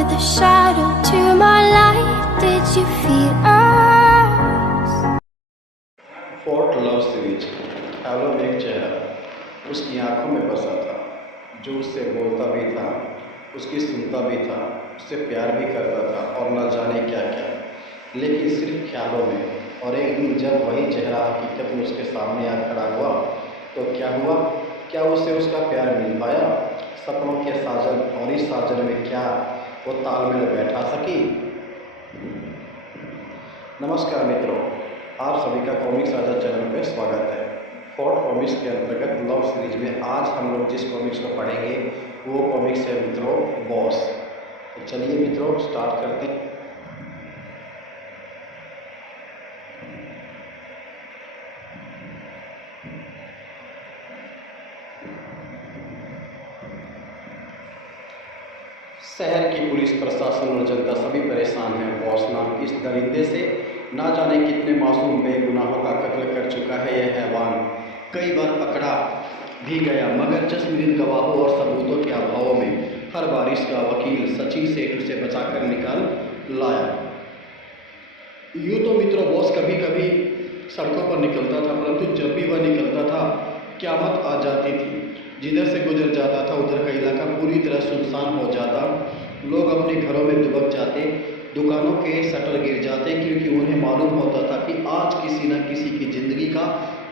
were the shadow to my light. Did you feel us? Fort love series. Hello में एक चेहरा उसकी आंखों में बसा था, जो उससे बोलता भी था, उसकी सुनता भी था, उससे प्यार भी करता था और न जाने क्या क्या, लेकिन सिर्फ ख्यालों में। और एक दिन जब वही चेहरा हकीकत में उसके सामने आ खड़ा हुआ तो क्या हुआ? क्या उससे उसका प्यार मिल पाया? सपनों के साजन और इस साजन में क्या वो तालमेल बैठा सकी? नमस्कार मित्रों, आप सभी का कॉमिक्स राजा चैनल पे स्वागत है। फोर्ट कॉमिक्स के अंतर्गत लव सीरीज में आज हम लोग जिस कॉमिक्स को पढ़ेंगे वो कॉमिक्स है मित्रों बॉस। तो चलिए मित्रों स्टार्ट करते हैं। शहर की पुलिस प्रशासन और जनता सभी परेशान है। बॉस नाम की इस दरिंदे से ना जाने कितने मासूम बेगुनाहों का कत्ल कर चुका है यह हैवान। कई बार पकड़ा भी गया, मगर चश्मदीद गवाहों और सबूतों के अभाव में हर बार इसका वकील सचिन सेठ उसे बचाकर निकाल लाया। यूँ तो मित्रों बॉस कभी कभी सड़कों पर निकलता था, परंतु जब भी वह निकलता था क़यामत आ जाती थी। जिधर से गुजर जाता था उधर का इलाका पूरी तरह सुनसान हो जाता। लोग अपने घरों में दुबक जाते, दुकानों के शटर गिर जाते, क्योंकि उन्हें मालूम होता था कि आज किसी न किसी की ज़िंदगी का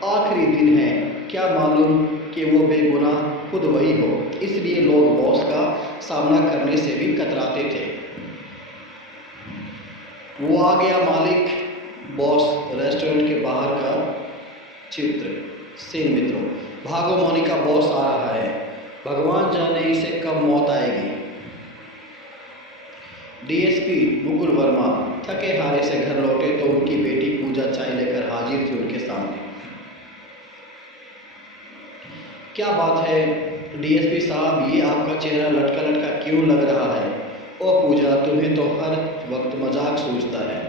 आखिरी दिन है। क्या मालूम कि वो बेगुनाह खुद वही हो। इसलिए लोग बॉस का सामना करने से भी कतराते थे। वो आ गया मालिक बॉस रेस्टोरेंट के बाहर का चित्र सीन मित्रों। भागो मोनिका, बॉस आ रहा है। भगवान जाने इसे कब मौत आएगी। डीएसपी मुकुल वर्मा थके हारे से घर लौटे तो उनकी बेटी पूजा चाय लेकर हाजिर थी उनके सामने। क्या बात है डीएसपी साहब, ये आपका चेहरा लटका लटका क्यों लग रहा है? ओ पूजा, तुम्हें तो हर वक्त मजाक सूझता है।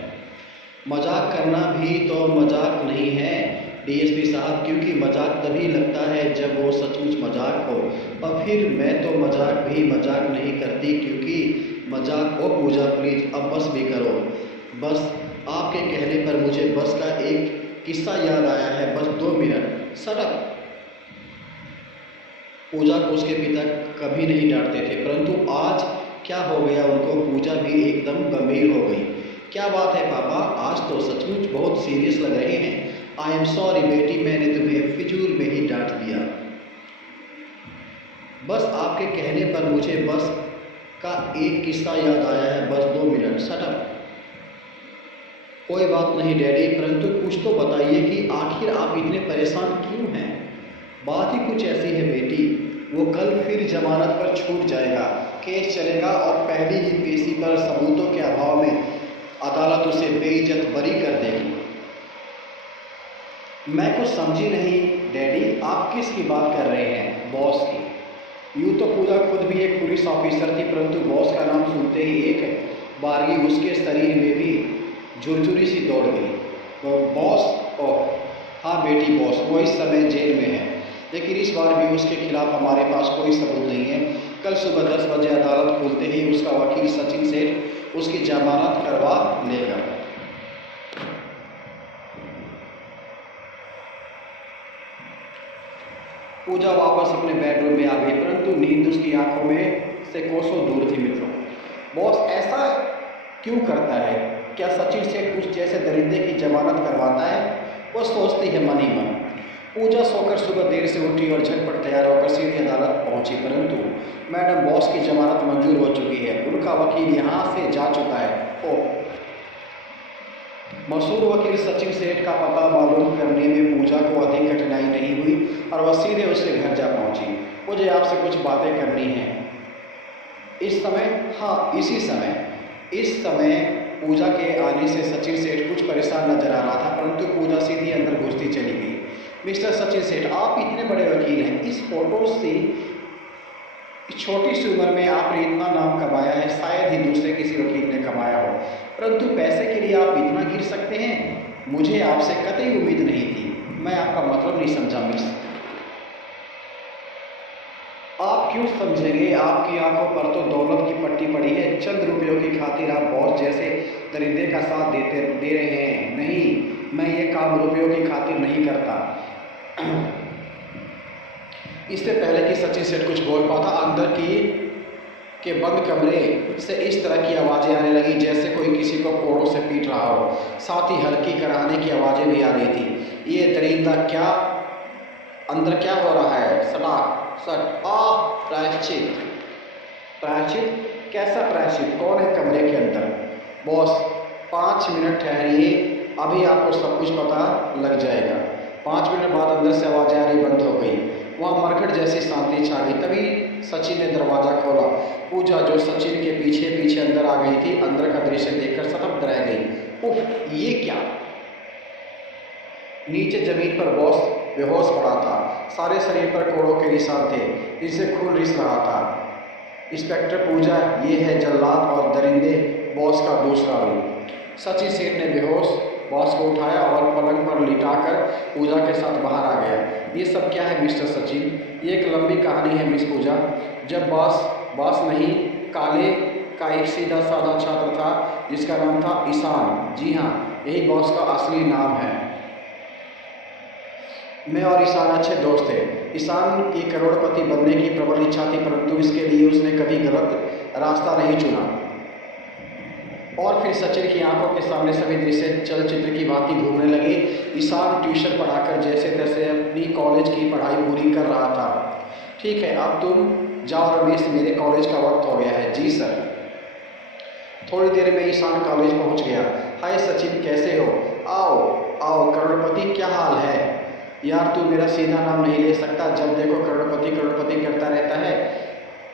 मजाक करना भी तो मजाक नहीं है डीएसपी साहब, क्योंकि मजाक तभी लगता है जब वो सचमुच मजाक हो। और फिर मैं तो मजाक भी मजाक नहीं करती, क्योंकि मजाक। ओ पूजा प्लीज अब बस भी करो। बस आपके कहने पर मुझे बस का एक किस्सा याद आया है, बस 2 मिनट। सड़क। पूजा को उसके पिता कभी नहीं डांटते थे, परंतु आज क्या हो गया उनको? पूजा भी एकदम गंभीर हो गई। क्या बात है पापा, आज तो सचमुच बहुत सीरियस लग रहे हैं। आई एम सॉरी बेटी, मैंने तुम्हें फिजूल में ही डांट दिया। बस आपके कहने पर मुझे बस का एक किस्सा याद आया है, बस 2 मिनट। Shut up. कोई बात नहीं डैडी, परंतु कुछ तो बताइए कि आखिर आप इतने परेशान क्यों हैं? बात ही कुछ ऐसी है बेटी, वो कल फिर जमानत पर छूट जाएगा, केस चलेगा और पहली ही पेशी पर सबूतों के अभाव में अदालत उसे बेइज्जत बरी कर देगी। मैं कुछ समझी नहीं डैडी, आप किसकी बात कर रहे हैं? बॉस की। यूँ तो पूजा खुद भी एक पुलिस ऑफिसर थी, परंतु बॉस का नाम सुनते ही एक बारगी उसके शरीर में भी झुरझुरी सी दौड़ गई। तो बॉस, ओह हाँ बेटी बॉस, वो इस समय जेल में है, लेकिन इस बार भी उसके खिलाफ हमारे पास कोई सबूत नहीं है। कल सुबह 10 बजे अदालत खुलते ही उसका वकील सचिन सेठ उसकी जमानत करवा लेगा। पूजा वापस अपने बेडरूम में आ गई, परंतु नींद उसकी आंखों में से कोसों दूर थी मित्रों। बॉस ऐसा क्यों करता है? क्या सचिन सेठ उस जैसे दरिंदे की जमानत करवाता है? वो सोचती है मन ही मन। पूजा सोकर सुबह देर से उठी और झटपट तैयार होकर सीधी अदालत पहुंची, परंतु मैडम बॉस की जमानत मंजूर हो चुकी है, उनका वकील यहाँ से जा चुका है। ओह। मशहूर वकील सचिन सेठ का पता मालूम करने में पूजा को अधिक कठिनाई नहीं हुई और वह सीधे उसके घर जा पहुंची। मुझे आपसे कुछ बातें करनी हैं। इस समय? हाँ इस समय पूजा के आने से सचिन सेठ कुछ परेशान नजर आ रहा था, परंतु पूजा सीधी अंदर घुसती चली गई। मिस्टर सचिन सेठ, आप इतने बड़े वकील हैं, इस फोटो से छोटी सी उम्र में आपने इतना नाम कमाया है, शायद ही दूसरे किसी वकील ने कमाया हो, परंतु पैसे के लिए आप इतना गिर सकते हैं? मुझे आपसे कतई उम्मीद नहीं थी। मैं आपका मतलब नहीं समझा मिस। आप आप क्यों समझेंगे? आपकी आंखों पर तो दौलत की पट्टी पड़ी है। चंद रुपयों की खातिर आप बॉस जैसे दरिंदे का साथ दे रहे हैं। नहीं, मैं ये काम रुपयों की खातिर नहीं करता। इससे पहले कि सचिन सेठ कुछ बोल पाता, अंदर के बंद कमरे से इस तरह की आवाज़ें आने लगी जैसे कोई किसी को कोड़ों से पीट रहा हो। साथ ही हल्की कराहने की आवाज़ें भी आ रही थी। ये दरिंदा क्या, अंदर क्या हो रहा है? सटाक सट प्रायश्चित। प्रायश्चित? कैसा प्रायश्चित? कौन है कमरे के अंदर? बॉस 5 मिनट ठहरिए, अभी आपको सब कुछ पता लग जाएगा। 5 मिनट बाद अंदर से आवाज़ आ रही बंद हो गई। वहाँ मरकट जैसी शांति छा गई। तभी सचिन ने दरवाज़ा खोला। पूजा जो सचिन के पीछे पीछे अंदर आ गई थी, अंदर का दृश्य देखकर सतत रह गई। उफ, ये क्या? नीचे जमीन पर बॉस बेहोश पड़ा था। सारे शरीर पर कोड़ों के निशान थे, जिससे खून रिस रहा था। इंस्पेक्टर पूजा, ये है जल्लाद और दरिंदे बॉस का दूसरा रूप। सचिन सेठ ने बेहोश बॉस को उठाया और पलंग पर लिटाकर पूजा के साथ बाहर आ गया। ये सब क्या है मिस्टर सचिन? ये एक लंबी कहानी है मिस पूजा। जब बॉस नहीं, काले का एक सीधा साधा छात्र था जिसका नाम था ईशान। जी हाँ, यही बॉस का असली नाम है। मैं और ईशान अच्छे दोस्त थे। ईशान की करोड़पति बनने की प्रबल इच्छा थी, परंतु इसके लिए उसने कभी गलत रास्ता नहीं चुना। और फिर सचिन की आंखों के सामने सभी दृश्य चलचित्र की भांति घूमने लगे। ईशान ट्यूशन पढ़ाकर जैसे तैसे अपनी कॉलेज की पढ़ाई पूरी कर रहा था। ठीक है, अब तुम जाओ रमेश, मेरे कॉलेज का वक्त हो गया है। जी सर। थोड़ी देर में ईशान कॉलेज पहुंच गया। हाय सचिन, कैसे हो? आओ आओ करोड़पति, क्या हाल है? यार तू मेरा सीधा नाम नहीं ले सकता, जब देखो करोड़पति करोड़पति करता रहता है।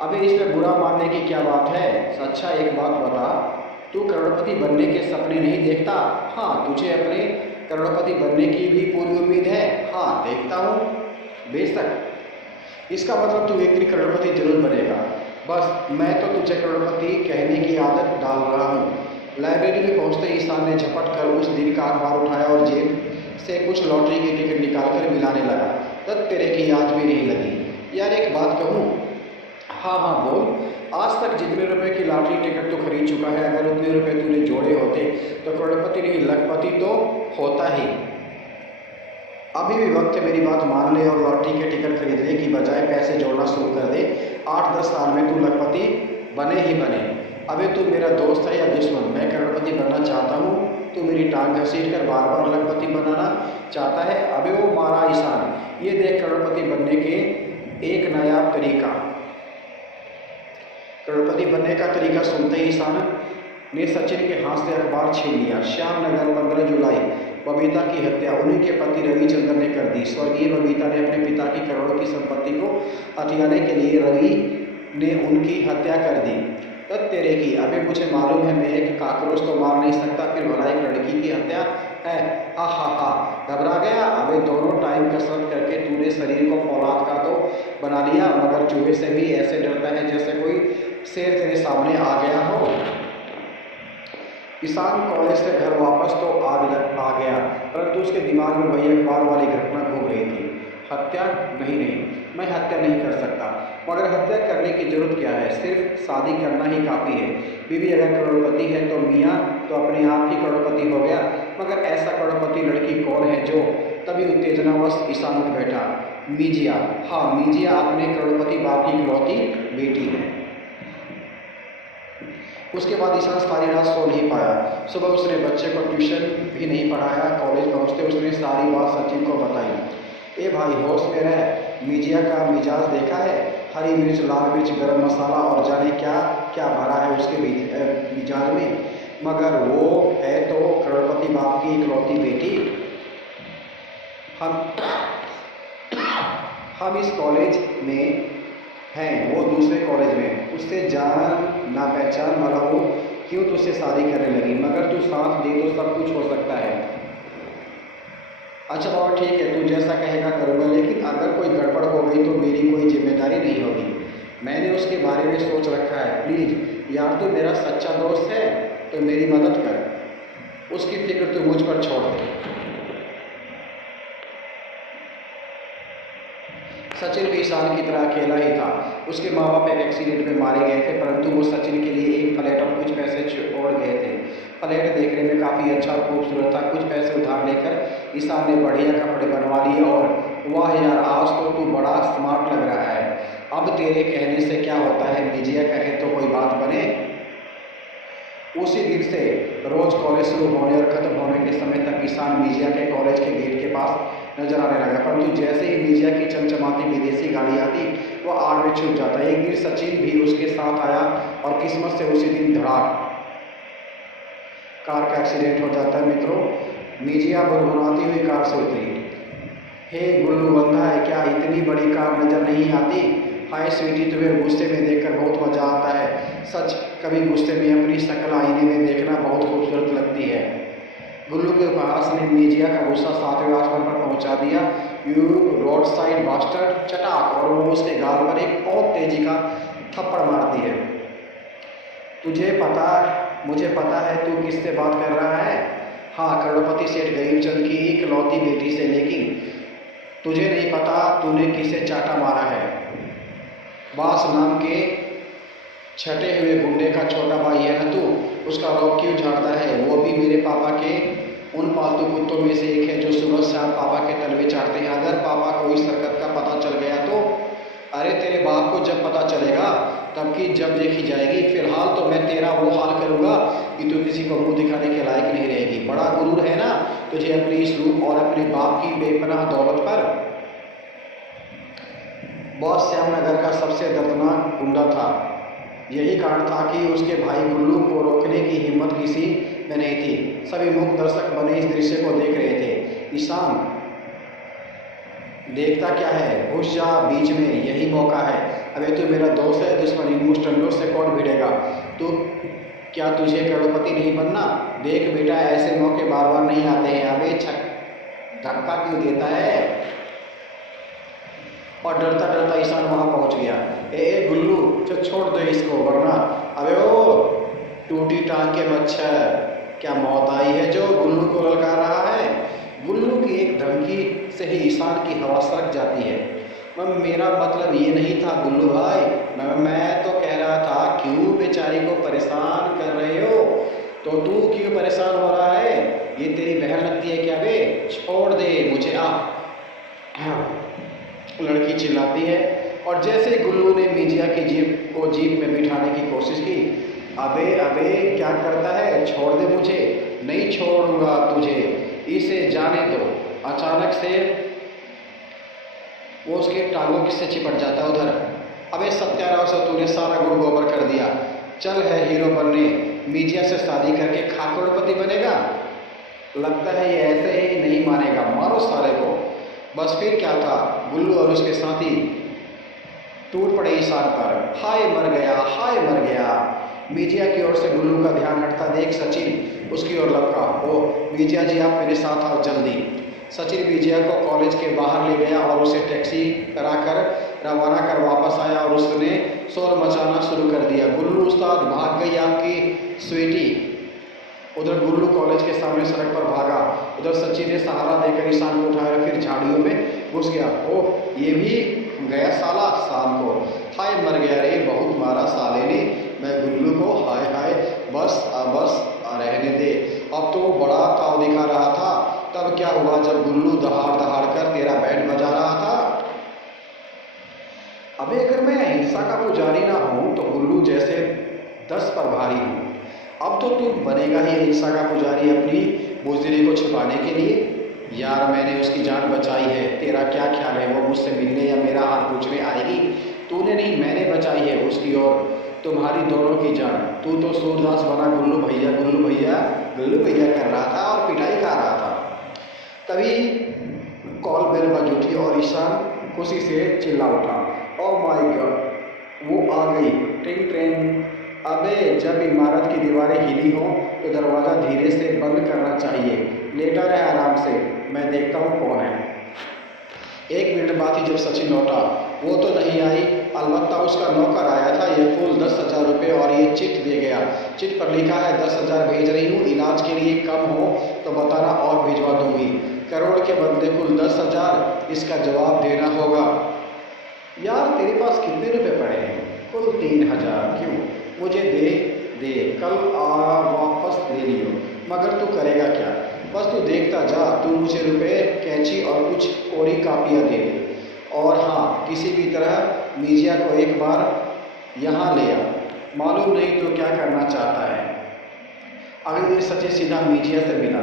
अबे इसमें बुरा मानने की क्या बात है? अच्छा एक बात बता, तू करोड़पति बनने के सपने नहीं देखता? हाँ, तुझे अपने करोड़पति बनने की भी पूरी उम्मीद है? हाँ, देखता हूँ। बेशक। इसका मतलब तू एक दिन करोड़पति जरूर बनेगा। बस मैं तो तुझे करोड़पति कहने की आदत डाल रहा हूँ। लाइब्रेरी में पहुँचते ईशान ने झपट कर उस दिन का अखबार उठाया और जेब से कुछ लॉटरी की टिकट निकालकर मिलाने लगा। तब तेरे की याद भी नहीं लगी। यार एक बात कहूँ? हाँ हाँ बोल। आज तक जितने रुपए की लॉटरी टिकट तो खरीद चुका है, अगर उतने रुपए तूने जोड़े होते तो करोड़पति नहीं लखपति तो होता ही। अभी भी वक्त है, मेरी बात मान ले और लॉटरी के टिकट खरीदने की बजाय पैसे जोड़ना शुरू कर दे। 8-10 साल में तू लखपति बने ही बने। अबे तू मेरा दोस्त है या दुश्मन? मैं करोड़पति बनना चाहता हूँ, तू मेरी टांग घसीट कर बार बार लखपति बनाना चाहता है। अबे वो मारा ईशान। ये देख करोड़पति बनने के एक नायाब तरीका। करोड़पति बनने का तरीका सुनते ही ईशान ने सचिन के हाथ से अखबार छीन लिया। श्यामनगर 15 जुलाई। बबीता की हत्या उन्हीं के पति रविचंद्र ने कर दी। स्वर्गीय बबीता ने अपने पिता की करोड़ों की संपत्ति को हथियाने के लिए रवि ने उनकी हत्या कर दी। तब तेरे की। अबे मुझे मालूम है मैं एक काकरोच तो मार नहीं सकता, फिर भला एक लड़की की हत्या है? हा हा हा, घबरा गया? अबे दोनों टाइम कसरत करके तूने शरीर को फौलाद का तो बना लिया, मगर चूहे से भी ऐसे डरता है जैसे कोई शेर तेरे सामने आ गया हो। ईशान कॉलेज से घर वापस तो आ गया, परंतु उसके दिमाग में वही अखबार वाली घटना घूम रही थी। हत्या? नहीं, मैं हत्या नहीं कर सकता। मगर हत्या करने की जरूरत क्या है? सिर्फ शादी करना ही काफ़ी है। बीवी अगर करोड़पति है तो मियाँ तो अपने आप ही करोड़पति हो गया। मगर ऐसा करोड़पति लड़की कौन है जो? तभी उत्तेजनावश ईशान उठ बैठा। मीजिया। हाँ, मीजिया अपने करोड़पति बाप की इकलौती बेटी है। उसके बाद ईशान सारी रात सो नहीं पाया। सुबह उसने बच्चे को ट्यूशन भी नहीं पढ़ाया। कॉलेज पहुँचते उसने सारी बात सचिन को बताई। ए भाई होश में रह, मीजिया का मिजाज देखा है? हरी मिर्च, लाल मिर्च, गरम मसाला और जाने क्या क्या भरा है उसके मिजाज में। मगर वो है तो करोड़पति बाप की इकलौती बेटी। हम इस कॉलेज में हैं, वो दूसरे कॉलेज में। उससे जान ना पहचान वाला वो क्यों तुझसे शादी करने लगी? मगर तू साथ दे तो सब कुछ हो सकता है। अच्छा बाबा ठीक है, तू जैसा कहेगा करूँगा, लेकिन अगर कोई गड़बड़ हो गई तो मेरी कोई जिम्मेदारी नहीं होगी। मैंने उसके बारे में सोच रखा है। प्लीज़ यार, तू मेरा सच्चा दोस्त है तो मेरी मदद कर। उसकी फिक्र तू मुझ पर छोड़ दे। सचिन भी ईशान की तरह अकेला ही था। उसके माँ बाप एक एक्सीडेंट में मारे गए थे, परंतु वो सचिन के लिए एक फ्लैट और कुछ पैसे छोड़ गए थे। फ्लैट देखने में काफ़ी अच्छा और खूबसूरत था। कुछ पैसे उधार लेकर ईशान ने बढ़िया कपड़े बनवा लिए और वाह यार, आज तो तू बड़ा स्मार्ट लग रहा है, अब तेरे कहने से क्या होता है, मिजिया कहे तो कोई बात बने। उसी दिन से रोज कॉलेज शुरू होने और खत्म होने के समय तक ईशान मिजिया के कॉलेज के गेट के पास नजर आने लगा, परंतु जैसे ही मिजिया की चमचमाती विदेशी गाड़ी आती वो आड़ में छुप जाता। एक दिन सचिन भी उसके साथ आया और किस्मत से उसी दिन धड़ाक कार का एक्सीडेंट हो जाता है। मित्रों, मिजिया बुनबुनाती हुई कार से उतरी। हे गुल्लू बंधा है क्या, इतनी बड़ी कार नजर नहीं आती? हाय स्वीटी, तुम्हें गुस्से में देखकर बहुत मजा आता है। सच, कभी गुस्से में अपनी शक्ल आईने में देखना बहुत खूबसूरत लगती है। गुल्लू के उपहास ने मिजिया का गुस्सा 7वें आसमान पर पहुंचा दिया। यू रोड साइड बास्टर्ड, चटाक, और वो उसके गाल पर एक बहुत तेजी का थप्पड़ मारती है। मुझे पता है तू किससे बात कर रहा है। हाँ, करोड़पति सेठ गरीबचंद की इकलौती बेटी से, लेकिन तुझे नहीं पता तूने किसे चाटा मारा है। बास नाम के छटे हुए गुंडे का छोटा भाई है ना तू, उसका रौब क्यों झाड़ता है? वो भी मेरे पापा के उन पालतू कुत्तों में से एक है जो सुबह शाम पापा के तलवे चाटते हैं। अगर पापा को इस हरकत का पता चल गया तो? अरे तेरे बाप को जब पता चलेगा तब की जब देखी जाएगी। फिलहाल तो मैं तेरा वो हाल करूँगा कि तू किसी को मुंह दिखाने के लायक नहीं रहेगी। बड़ा गुरूर है ना तुझे अपनी इस रूप और अपने बाप की बेपनाह दौलत पर। बॉस श्यामनगर का सबसे दर्दनाक गुंडा था। यही कारण था कि उसके भाई गुल्लू को रोकने की हिम्मत किसी में नहीं थी। सभी मूक दर्शक बने इस दृश्य को देख रहे थे। ईशान, देखता क्या है, घुस जा बीच में, यही मौका है। अबे तू मेरा दोस्त है, दुश्मनी मुस्टंडों से कौन भिड़ेगा? तो क्या तुझे करोड़पति नहीं बनना? देख बेटा, ऐसे मौके बार बार नहीं आते हैं। अबे धक्का क्यों देता है? और डरता डरता ईशान वहां पहुंच गया। ए गुल्लू, छोड़ दो इसको, वरना अबे ओ टूटी टांग के मच्छर, क्या मौत आई है जो गुल्लू को ललकार रहा है? गुल्लू की एक धमकी से ही ईशान की हवा सरक जाती है। मेरा मतलब ये नहीं था गुल्लू भाई, मैं तो कह रहा था क्यों बेचारी को परेशान कर रहे हो? तो तू क्यों परेशान हो रहा है? ये तेरी बहन लगती है क्या बे? छोड़ दे मुझे, आ। लड़की चिल्लाती है और जैसे गुल्लू ने मिजिया की जीप में बिठाने की कोशिश की, अबे क्या करता है, छोड़ दे मुझे। नहीं छोड़ूंगा तुझे, इसे जाने दो। अचानक से वो उसके टांगों से चिपट जाता है उधर। अबे सत्यानाश, तूने सारा गुड़ गोबर कर दिया। चल है हीरो बनने, मिजिया से शादी करके करोड़पति बनेगा। लगता है ये ऐसे ही नहीं मानेगा, मारो सारे को। बस फिर क्या था, गुल्लू और उसके साथी टूट पड़े ईशान पर। हाय मर गया, हाय मर गया। मिजिया की ओर से गुल्लू का ध्यान हटता देख सचिन उसकी ओर लपका। ओ मिजिया जी, आप मेरे साथ आओ जल्दी। सचिन मिजिया को कॉलेज के बाहर ले गया और उसे टैक्सी कराकर रवाना कर वापस आया और उसने शोर मचाना शुरू कर दिया। गुल्लू उस्ताद, भाग गई आपकी स्वीटी। उधर गुल्लू कॉलेज के सामने सड़क पर भागा। उधर सचिन ने सहारा देकर ईशान को उठाया, फिर झाड़ियों में घुस गया। ओह, ये भी गया साला शाम को। हाय मर गया रे, बहुत मारा साले ने मैं गुल्लू को। हाय हाय, बस रहने दे। अब तो वो बड़ा ताव दिखा रहा था। तब क्या हुआ जब गुल्लू दहाड़ दहाड़ कर तेरा बैंड बजा रहा था? अबे अगर मैं हिंसा का पुजारी ना हूं तो गुल्लू जैसे 10 पर भारी हूं। अब तो तू बनेगा ही हिंसा का पुजारी अपनी बुजदिली को छुपाने के लिए। यार मैंने उसकी जान बचाई है, तेरा क्या ख्याल है वो मुझसे मिलने या मेरा हाल पूछने आएगी? तूने नहीं, मैंने बचाई है उसकी और तुम्हारी दोनों की जान। तू तो सूरदास बना गुल्लू भैया गुल्लू भैया गुल्लू भैया कर रहा था और पिटाई कर रहा था। तभी कॉल बेल बज उठी और ईशान खुशी से चिल्ला उठा, ओह माय गॉड, वो आ गई ट्रेन। अबे जब इमारत की दीवारें हिली हों तो दरवाज़ा धीरे से बंद करना चाहिए। लेटा रहे आराम से, मैं देखता हूँ कौन है। 1 मिनट बाद ही जब सचिन लौटा, वो तो नहीं आई, अलबत्ता उसका नौकर आया था। ये फूल 10,000 रुपये और ये चिट दे गया। चिट पर लिखा है 10,000 भेज रही हूँ, इलाज के लिए कम हो तो बताना और भिजवा दूंगी। करोड़ के बदले कुल 10,000, इसका जवाब देना होगा। यार तेरे पास कितने रुपए पड़े हैं? कुल 3,000। क्यों? मुझे दे दे, कल वापस ले लियो। मगर तू करेगा क्या? बस तू देखता जा, तू मुझे रुपए, कैंची और कुछ कोरी कापियाँ दे दे। और हाँ, किसी भी तरह मीजिया को एक बार यहाँ ले आ। मालूम नहीं तो क्या करना चाहता है। अगले दिन सचिन सीधा मीजिया से मिला।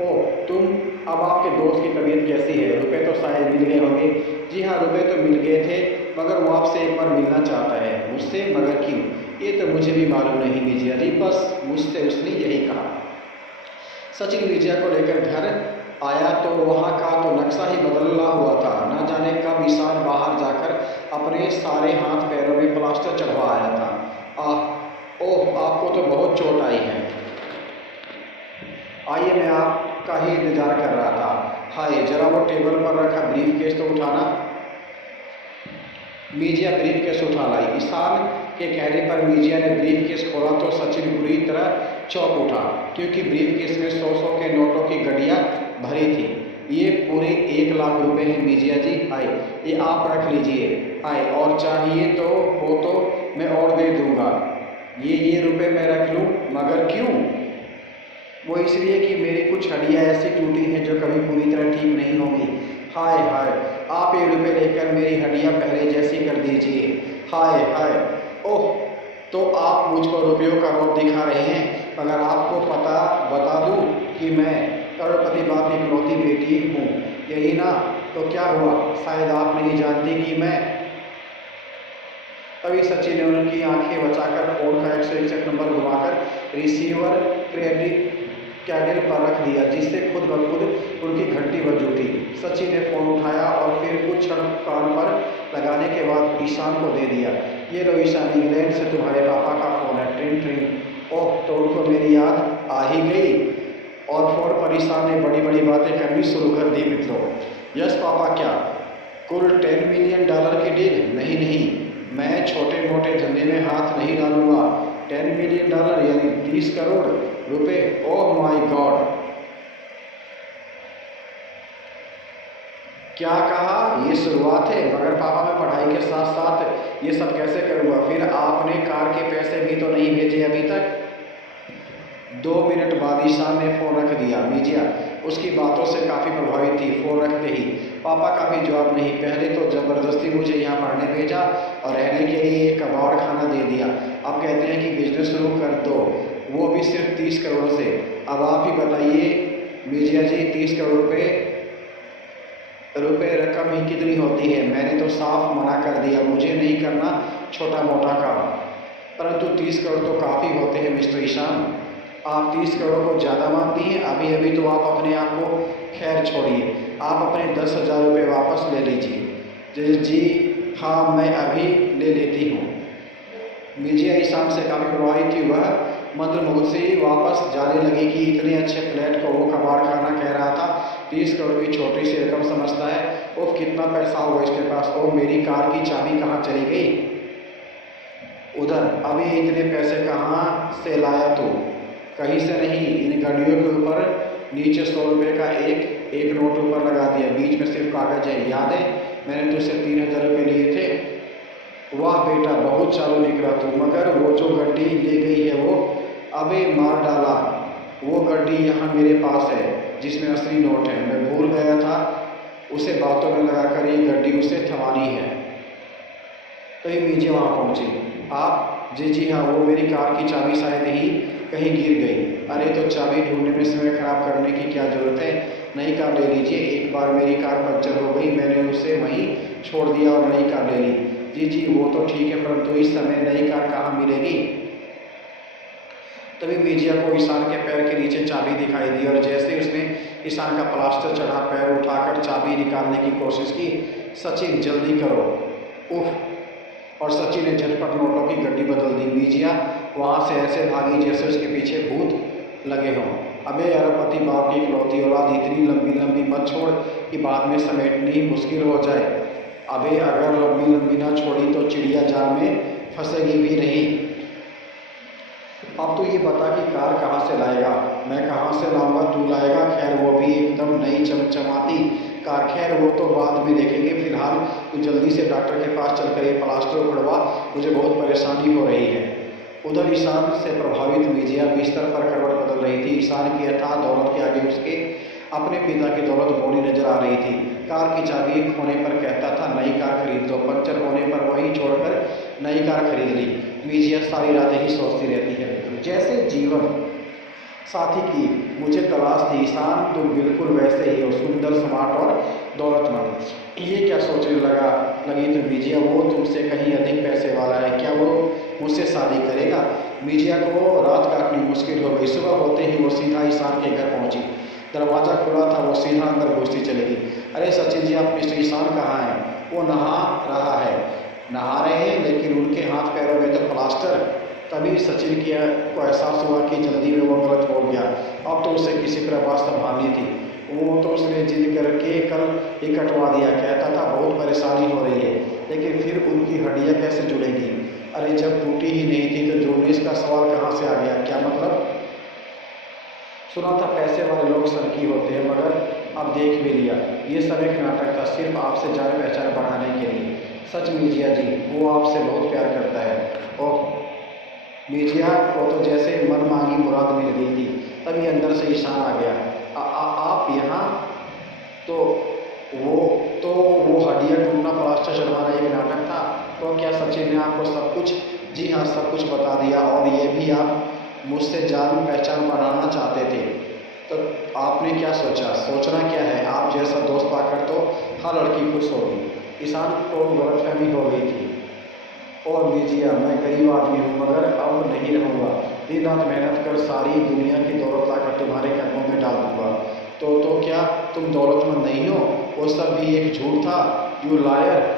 ओ तुम, अब आपके दोस्त की तबीयत कैसी है? रुपए तो शायद मिल गए होंगे। जी हाँ, रुपए तो मिल गए थे, मगर वो आपसे एक बार मिलना चाहता है। मुझसे? मगर क्यों? ये तो मुझे भी मालूम नहीं मीजिया जी, बस मुझसे उसने यही कहा। सचिन मीजिया को लेकर घर आया तो वहाँ का तो नक्शा ही बदला हुआ था। न जाने कब ईशान बाहर जाकर अपने सारे हाथ पैरों में प्लास्टर चढ़वा आया था। ओह, आपको तो बहुत चोट आई है। आइए, मैं आपका ही इंतजार कर रहा था। हाय, जरा वो टेबल पर रखा ब्रीफ केस तो उठाना। मीजिया ब्रीफ केस उठा लाई। ईशान के कहने पर मीजिया ने ब्रीफ केस खोला तो सचिन बुरी तरह चौंक उठा, क्योंकि ब्रीफ केस में 100 के नोटों की गड्डियाँ भरी थी। ये पूरे 1 लाख रुपए हैं मीजिया जी। हाय, ये आप रख लीजिए। हाय, और चाहिए तो वो तो मैं और दे दूंगा। ये रुपए मैं रख लूँ? मगर क्यों? वो इसलिए कि मेरी कुछ हड्डियाँ ऐसी टूटी हैं जो कभी पूरी तरह ठीक नहीं होंगी। हाय हाय, आप ये रुपए लेकर मेरी हड्डियाँ पहले जैसी कर दीजिए। हाय हाय। ओह, तो आप मुझको रुपयों का रोब दिखा रहे हैं, मगर आपको बता दूं कि मैं करोड़पति बाप की इकलौती बेटी हूँ, यही ना? तो क्या हुआ? शायद आप नहीं जानती कि मैं। तभी सचिन ने उनकी आंखें बचाकर फोन का 161 नंबर घुमाकर रिसीवर क्रेडिट कैबिन पर रख दिया, जिससे खुद ब खुद उनकी घंटी बज उठी। सचिन ने फोन उठाया और फिर कुछ क्षण कान पर लगाने के बाद ईशान को दे दिया। ये लो ईशान, इंग्लैंड से तुम्हारे पापा का फोन है। ट्रिन ट्रिन। ओह, तो उनको मेरी याद आ ही गई। और फोन पर ईशान ने बड़ी बड़ी बातें करनी शुरू कर दी। मित्रों, यस पापा, क्या कुल $10 मिलियन की डील? नहीं, मैं छोटे मोटे धंधे में हाथ नहीं डालूंगा। $10 मिलियन यानी 30 करोड़ रुपए। ओह माय गॉड, क्या कहा? ये शुरुआत है, मगर पापा मैं पढ़ाई के साथ साथ ये सब कैसे करूँगा? फिर आपने कार के पैसे भी तो नहीं भेजे अभी तक। 2 मिनट बाद ईशान ने फोन रख दिया। मीजिया उसकी बातों से काफ़ी प्रभावित थी। फोन रखते ही पापा का भी जवाब नहीं। पहले तो ज़बरदस्ती मुझे यहाँ पढ़ने भेजा और रहने के लिए एक कबाड़ खाना दे दिया। अब कहते हैं कि बिजनेस शुरू कर दो, वो भी सिर्फ 30 करोड़ से। अब आप ही बताइए मीजिया जी, 30 करोड़ रुपए रकम ही कितनी होती है? मैंने तो साफ मना कर दिया, मुझे नहीं करना छोटा मोटा काम। परंतु 30 करोड़ तो काफ़ी होते हैं मिस्टर ईशान। आप 30 करोड़ को ज़्यादा मानती हैं? अभी तो आप अपने आप को, खैर छोड़िए, आप अपने 10,000 रुपये वापस ले लीजिए। जी हाँ, मैं अभी ले लेती हूँ। मीजिया ईशान से काफ़ी प्रभावित थी। वह मंत्रमुग्ध से वापस जाने लगी कि इतने अच्छे फ्लैट को वो कबाड़ खाना कह रहा था। 30 करोड़ की छोटी सी रकम समझता है। ओह, कितना पैसा होगा इसके पास। ओह, मेरी कार की चाबी कहाँ चली गई? उधर। अभी इतने पैसे कहाँ से लाया तू? कहीं से नहीं, इन गाड़ियों के ऊपर नीचे 100 रुपये का एक नोट ऊपर लगा दिया, बीच में सिर्फ कागज है। याद है मैंने तुझसे 3,000 रुपये लिए थे? वाह बेटा, बहुत चालू निकला तू। मगर वो जो गड्डी ले गई है वो? अबे मार डाला, वो गड्डी यहाँ मेरे पास है जिसमें असली नोट है। मैं भूल गया था उसे बातों में लगाकर ये गड्डी उसे थमानी है। तो ये मीजिया वहाँ पहुँची। आप? जी हाँ, वो मेरी कार की चाबी शायद ही कहीं गिर गई। अरे तो चाबी ढूंढने में समय खराब करने की क्या ज़रूरत है? नई कार ले लीजिए। एक बार मेरी कार पंचर हो गई, मैंने उसे वहीं छोड़ दिया और नई कार ले ली। जी वो तो ठीक है, परंतु इस समय नई कार कहाँ मिलेगी? तभी मीजिया को ईशान के पैर के नीचे चाबी दिखाई दी और जैसे उसने ईशान का प्लास्टर चढ़ा पैर उठाकर चाबी निकालने की कोशिश की। सचिन जल्दी करो, उफ! और सचिन ने झटपट नोटों की गड्डी बदल दी। मीजिया वहाँ से ऐसे भागी जैसे उसके पीछे भूत लगे हों। अबे अरबपति बाप की इकलौती औलाद, इतनी लंबी लंबी मत छोड़ कि बाद में समेटनी मुश्किल हो जाए। अबे अगर लंबी लंबी ना छोड़ी तो चिड़िया जाल में फंसेगी भी नहीं। अब तो ये बता कि कार कहाँ से लाएगा? मैं कहाँ से लाऊंगा, तू लाएगा? खैर वो भी एकदम नई चमचमाती कार। खैर वो तो बाद में देखेंगे, फिलहाल तो जल्दी से डॉक्टर के पास चल कर ये प्लास्टर उखड़वा, मुझे बहुत परेशानी हो रही है। उधर ईशान से प्रभावित मिजिया बिस्तर पर करवट बदल रही थी। ईशान की अथाह दौलत के आगे उसके अपने पिता की दौलत बौनी नजर आ रही थी। कार की चाबी खोने पर कहता था नई कार खरीद दो, पंचर होने पर वही छोड़कर नई कार खरीद ली। मिजिया सारी रातें ही सोचती रहती है, जैसे जीवन साथी की मुझे तलाश थी। ईशान तुम बिल्कुल वैसे ही हो, सुंदर, स्मार्ट और दौलतमंद। ये क्या सोचने लगी तो मिजिया, वो तुमसे कहीं अधिक पैसे वाला है, क्या वो मुझसे शादी करेगा? मिजिया को रात काटनी मुश्किल हो गई। सुबह होते ही वो सीधा ईशान के घर पहुंची। दरवाज़ा खुला था, वो सीधा अंदर घुसती चली गई। अरे सचिन जी, आप मिस्टर ईशान कहाँ हैं? वो नहा रहा है। नहा रहे हैं, लेकिन उनके हाथ पैरों में तो प्लास्टर। तभी सचिन को एहसास हुआ कि जल्दी में वो गलत बोल गया। अब तो उसे किसी तरह बात संभालनी थी। वो तो उसने जिद करके कल ही कटवा दिया। कहता था बहुत परेशानी हो रही है, लेकिन फिर उनकी हड्डियाँ कैसे जुड़ेंगी? अरे जब टूटी ही नहीं थी तो जोड़ने का सवाल कहाँ से आ गया? क्या मतलब? सुना था पैसे वाले लोग सनकी होते हैं, मगर अब देख भी लिया ये सब एक नाटक था, सिर्फ आपसे जान पहचान बढ़ाने के लिए। सच मिजिया जी, वो आपसे बहुत प्यार करता है। ओह, मिजिया को तो जैसे मन मांगी मुराद मिल गई थी। तभी अंदर से ईशान आ गया। आप यहाँ? तो वो हड्डियाँ टूटना, प्लास्टर चढ़वाना एक नाटक था। तो क्या सचिन ने आपको सब कुछ? जी हाँ, सब कुछ बता दिया, और ये भी आप मुझसे जान पहचान बढ़ाना चाहते थे। तो आपने क्या सोचा? सोचना क्या है, आप जैसा दोस्त पाकर तो हर लड़की खुश होगी। ईशान को गलतफहमी हो गई थी। और मिजिया, मैं गरीब आदमी हूँ, मगर अब नहीं रहूँगा। दिन रात मेहनत कर सारी दुनिया की दौलत लाकर तुम्हारे कदमों में डाल दूँगा। तो क्या तुम दौलतमंद नहीं हो? वो सब भी एक झूठ था, यू लायर।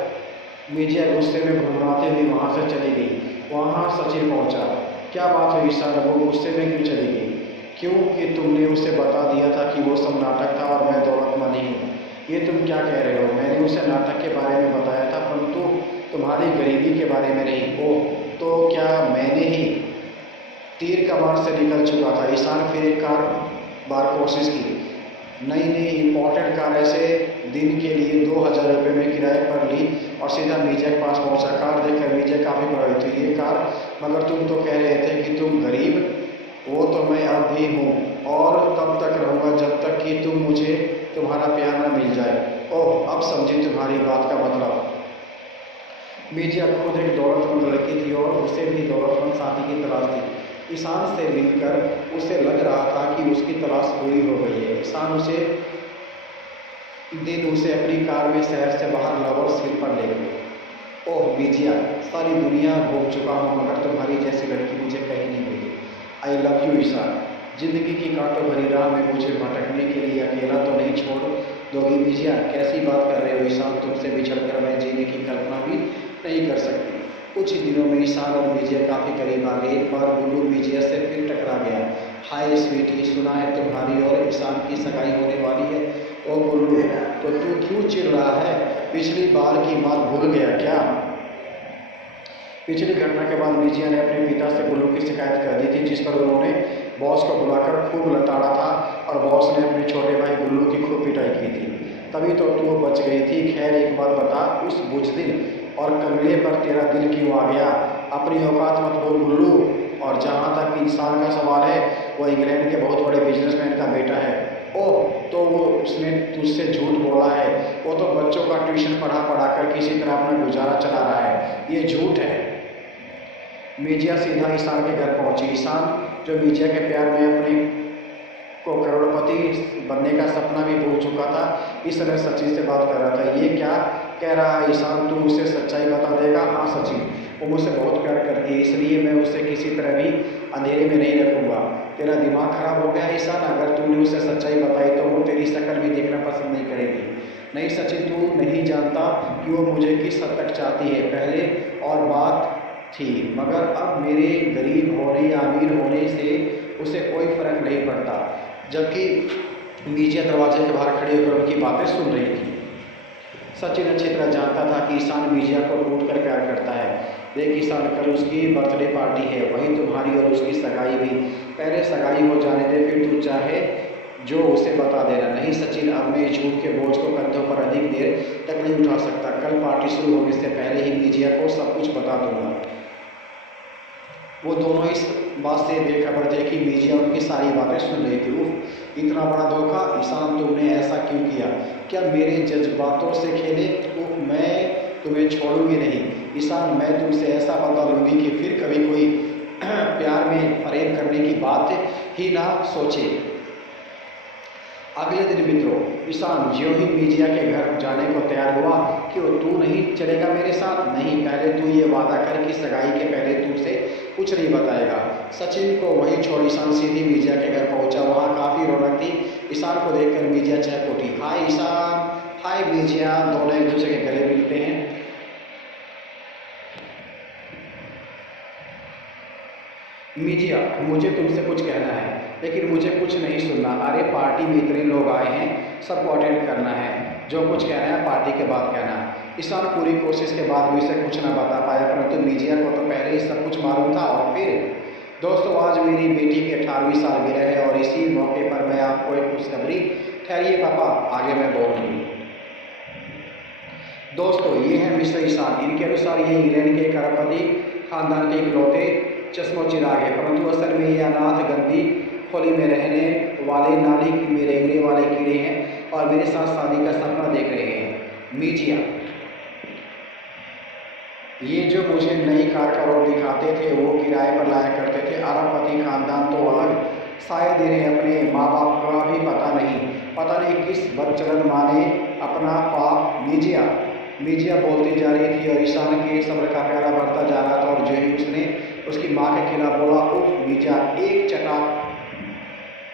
मिजिया गुस्से में घुमराते हुए वहाँ से चली गई। वहाँ सचिन पहुँचा। क्या बात हुई ईशान, वो गुस्से में क्यों चली गई? क्योंकि तुमने उसे बता दिया था कि वो सब नाटक था और मैं दौलतमंद नहीं हूँ। ये तुम क्या कह रहे हो? मैंने उसे नाटक के बारे में बताया था, परंतु तुम्हारी गरीबी के बारे में नहीं। ओह, तो क्या मैंने ही तीर कमान से निकल चुका था? ईशान फिर एक बार कोशिश की। नई इम्पोर्टेड कार, ऐसे दिन के लिए 2000 रुपये में किराए पर ली और सीधा मिजिया के पास पहुंचा। कार देखकर मिजिया काफ़ी प्रभावित हुई। ये कार? मगर तुम तो कह रहे थे कि तुम गरीब। वो तो मैं अब भी हूँ, और तब तक रहूँगा जब तक कि मुझे तुम्हारा प्यार न मिल जाए। ओह, अब समझी तुम्हारी बात का मतलब। मिजिया खुद एक दौलतमंद लड़की थी और उसे भी दौलतमंद साथी की तलाश थी। ईशान से मिलकर उसे लग रहा था कि उसकी तलाश पूरी हो गई है। ईशान उसे अपनी कार में शहर से बाहर लवर्स हिल पर ले गए। ओह मिजिया, सारी दुनिया घूम चुका हूँ, मगर तुम्हारी जैसी लड़की मुझे कहीं नहीं मिली। I love you Ishaan. जिंदगी की कांटों भरी राह में मुझे भटकने के लिए अकेला तो नहीं छोड़ दोगी? मिजिया, कैसी बात कर रहे हो ईशान? तुमसे बिछड़कर मैं जीने की कल्पना भी नहीं कर सकती। कुछ ही दिनों में ईशान और मिजिया काफ़ी करीब आ गए। एक बार गुल्लू मिजिया से फिर टकरा गया। हाय स्वीटी, सुना है तुम्हारी और ईशान की सगाई होने वाली है। ओ गुल्लू, तो तू क्यों चिढ़ रहा है? पिछली बार की बात भूल गया क्या? पिछली घटना के बाद मिजिया ने अपने पिता से गुल्लू की शिकायत कर दी थी, जिस पर उन्होंने बॉस को बुलाकर खूब लताड़ा था और बॉस ने अपने छोटे भाई गुल्लू की खूब पिटाई की थी। तभी तो तू बच गई थी। खैर एक बात बता, उस बुज़दिल और कमीने पर तेरा दिल क्यों आ गया? अपनी औकात मत बोल गुल्लू। और जहाँ तक इंसान का सवाल है, वो इंग्लैंड के बहुत बड़े बिजनेसमैन का बेटा है। ओह, तो वो उसने तुझसे झूठ बोला है। वो तो बच्चों का ट्यूशन पढ़ा कर किसी तरह अपना गुजारा चला रहा है। ये झूठ है। मिजिया सीधा ईशान के घर पहुंची। ईशान जो मिजिया के प्यार में अपने को करोड़पति बनने का सपना भी भूल चुका था, इस समय सचिन से बात कर रहा था। ये क्या कह रहा है ईशान? तू उसे सच्चाई बता देगा? हाँ सचिन, वो मुझसे बहुत प्यार करती है, इसलिए मैं उसे किसी तरह भी अंधेरे में नहीं रखूँगा। तेरा दिमाग खराब हो गया ईशान? अगर तूने उसे सच्चाई बताई तो वो तेरी शक्ल भी देखना पसंद नहीं करेगी। नहीं सचिन, तू नहीं जानता कि वो मुझे किस हद तक चाहती है। पहले और बात थी, मगर अब मेरे गरीब होने या अमीर होने से उसे कोई फर्क नहीं पड़ता। जबकि मिजिया दरवाजे के बाहर खड़ी होकर उनकी बातें सुन रही थी। सचिन अच्छी तरह जानता था कि ईशान मिजिया को टूट कर प्यार करता है। देख ईशान, कल उसकी बर्थडे पार्टी है, वहीं तुम्हारी और उसकी सगाई भी। पहले सगाई हो जाने दे, फिर तू चाहे जो उसे बता देना। नहीं सचिन, अब मैं झूठ के बोझ को कंधों पर अधिक देर तक नहीं उठा सकता। कल पार्टी शुरू होने से पहले ही मीजिया को सब कुछ बता दूंगा। वो दोनों इस बात से बेखबर थे कि मीजिया उनकी सारी बातें सुन रही थी। उफ, इतना बड़ा धोखा ईशान, तुमने ऐसा क्यों किया? क्या मेरे जज्बातों से खेले? उफ, मैं तुम्हें छोड़ूंगी नहीं ईशान, मैं तुमसे ऐसा बदला लूंगी कि फिर कभी कोई प्यार में फरेब करने की बात ही ना सोचे। अगले दिन मित्रों, ईशान ज्यों ही मीजिया के घर जाने को तैयार हुआ, क्यों तू नहीं चलेगा मेरे साथ? नहीं, पहले तू ये वादा कर कि सगाई के पहले तू उसे कुछ नहीं बताएगा। सचिन को वहीं छोड़ ईशान सीधी मीजिया के घर पहुंचा। वहाँ काफ़ी रौनक थी। ईशान को देखकर मीजिया चहक उठी। हाय ईशान, हाय मीजिया, दोनों एक दूसरे के गले मिलते हैं। मीजिया, मुझे तुमसे कुछ कहना है, लेकिन मुझे कुछ नहीं सुनना। अरे पार्टी में इतने लोग आए हैं, सबको अटेंड करना है। जो कुछ कहना है पार्टी के बाद कहना। ईशान पूरी कोशिश के बाद भी उसे कुछ ना बता पाया, परंतु मीजिया को तो पहले ही सब कुछ मालूम था। और फिर दोस्तों, आज मेरी बेटी की 18वीं सालगिरह है और इसी मौके पर मैं आपको एक खुशखबरी। ठहरिए पापा, आगे मैं बोलूँगी। दोस्तों, ये है मिस्टर ईशान। इनके अनुसार ये इंग्लैंड के करोड़पति खानदान के इकलौते चश्मोचिराग है, परंतु असल में ये अनाथ गंदी खोली में रहने वाले नाली में रेंगने वाले कीड़े हैं और मेरे साथ शादी का सपना देख रहे हैं। मीजिया, ये जो मुझे नई कार का रोड दिखाते थे वो किराए पर लाया करते थे। अरबपति खानदान तो अलग, शायद इन्हें अपने माँ बाप का भी पता नहीं किस बदचलन माँ ने अपना पाप। मीजिया बोलती जा रही थी और ईशान के सब्र का प्याला बढ़ता जा रहा था। और जो ही उसने उसकी माँ के खिलाफ बोला, उफ, मीजिया एक चटाक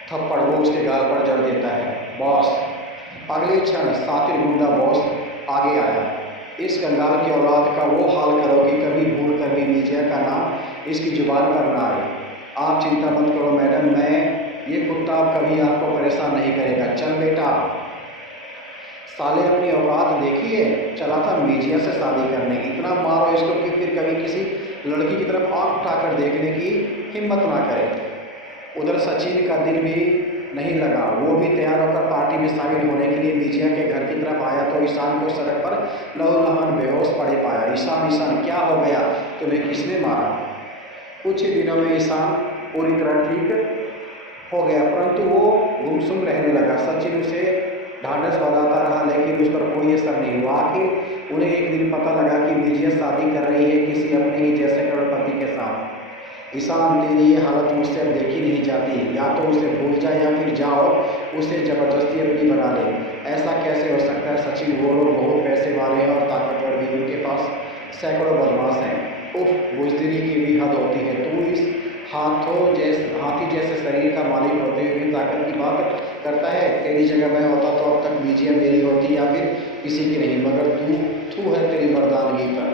थप्पड़ वो उसके गाल पर जड़ देता है। बॉस, अगले क्षण सातिर गुंडा बॉस आगे आया। इस कंगाल की औलाद का वो हाल करो कि कभी भूल कर भी मीजिया का नाम इसकी जुबान पर ना आए। आप चिंता मत करो मैडम, मैं ये कुत्ता कभी आपको परेशान नहीं करेगा। चल बेटा, साले अपनी औकात देखिए, चला था मीजिया से शादी करने। इतना मारो इसको कि फिर कभी किसी लड़की की तरफ आंख उठाकर देखने की हिम्मत ना करे। उधर सचिन का दिल भी नहीं लगा। वो भी तैयार होकर पार्टी में शामिल होने के लिए मीजिया के घर की तरफ आया तो ईशान को सड़क पर लहूलुहान बेहोश पड़े पाया। ईशान, क्या हो गया? तुम्हें किसने मारा? कुछ ही दिनों में ईशान पूरी तरह ठीक हो गया, परंतु वो गुमसुम रहने लगा। सचिन उसे ढांढस बंधाता रहा, लेकिन उस पर कोई असर नहीं हुआ। आखिर उन्हें एक दिन पता लगा कि मीजिया शादी कर रही है किसी अपने ही जैसे करोड़पति के साथ। ईशान, तेरी ये हालत मुझसे अब देखी नहीं जाती। या तो उसे भूल जाए या फिर जाओ उसे जबरदस्ती अपनी बना ले। ऐसा कैसे हो सकता है सचिन? वो लोग बहुत पैसे वाले हैं और ताकतवर भी, उनके पास सैकड़ों बदमाश हैं। उफ, बुज़दिली की भी हद होती है। तू इस हाथी जैसे शरीर का मालिक होते हुए भी ताकत की बात करता है। तेरी जगह मैं होता तो अब तक मीजिया मेरी होती या फिर किसी की नहीं, मगर तू है तेरी मर्दानगी पर।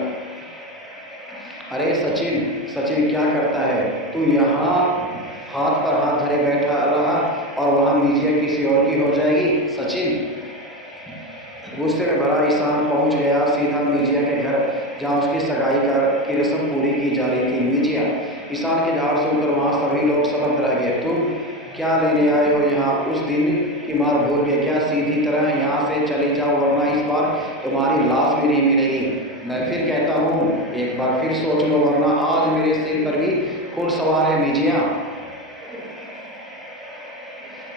अरे सचिन क्या करता है तू? यहाँ हाथ पर हाथ धरे बैठा रहा और वहाँ मीजिया किसी और की हो जाएगी। सचिन, गुस्से में भरा ईशान पहुँच गया सीधा मीजिया के घर, जहाँ उसकी सगाई की रस्म पूरी की जा रही थी। मीजिया, ईशान की डांट सुनकर वहाँ सभी लोग समझ रह गए। तुम क्या लेने आए हो यहाँ? उस दिन की मार भूल गए क्या? सीधी तरह यहाँ से चले जाओ, वरना इस बार तुम्हारी लाश भी नहीं मिलेगी। मैं फिर कहता हूँ, एक बार फिर सोच लो, वरना आज मेरे सिर पर भी खून सवार है। मीजिया,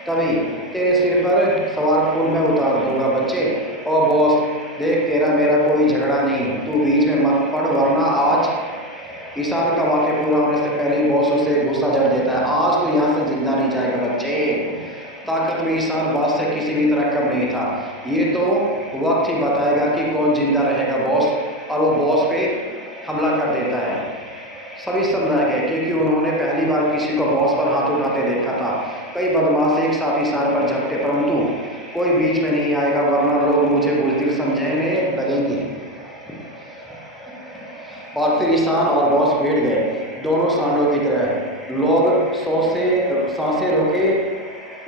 तभी तेरे सिर पर सवार खून मैं उतार दूंगा बच्चे। और बॉस देख, तेरा मेरा कोई झगड़ा नहीं, तू बीच में मत पड़, वरना आज। ईशान का वाक्य पूरा होने से पहले ही बॉस उसे गुस्सा जड़ देता है। आज तो यहाँ से जिंदा नहीं जाएगा बच्चे। ताकत में ईशान बात से किसी भी तरह कम नहीं था। ये तो वक्त ही बताएगा कि कौन जिंदा रहेगा बॉस। और वो बॉस पे हमला कर देता है। सभी समझा गए क्योंकि उन्होंने पहली बार किसी को बॉस पर हाथ उठाते देखा था। कई बदमाश एक साथ ईशान पर झपटे, परंतु कोई बीच में नहीं आएगा, वरना लोग मुझे बुज़दिल समझने लगेंगे। और फिर ईशान और बॉस भिड़ गए, दोनों सांडों की तरह। लोग सांसें रोके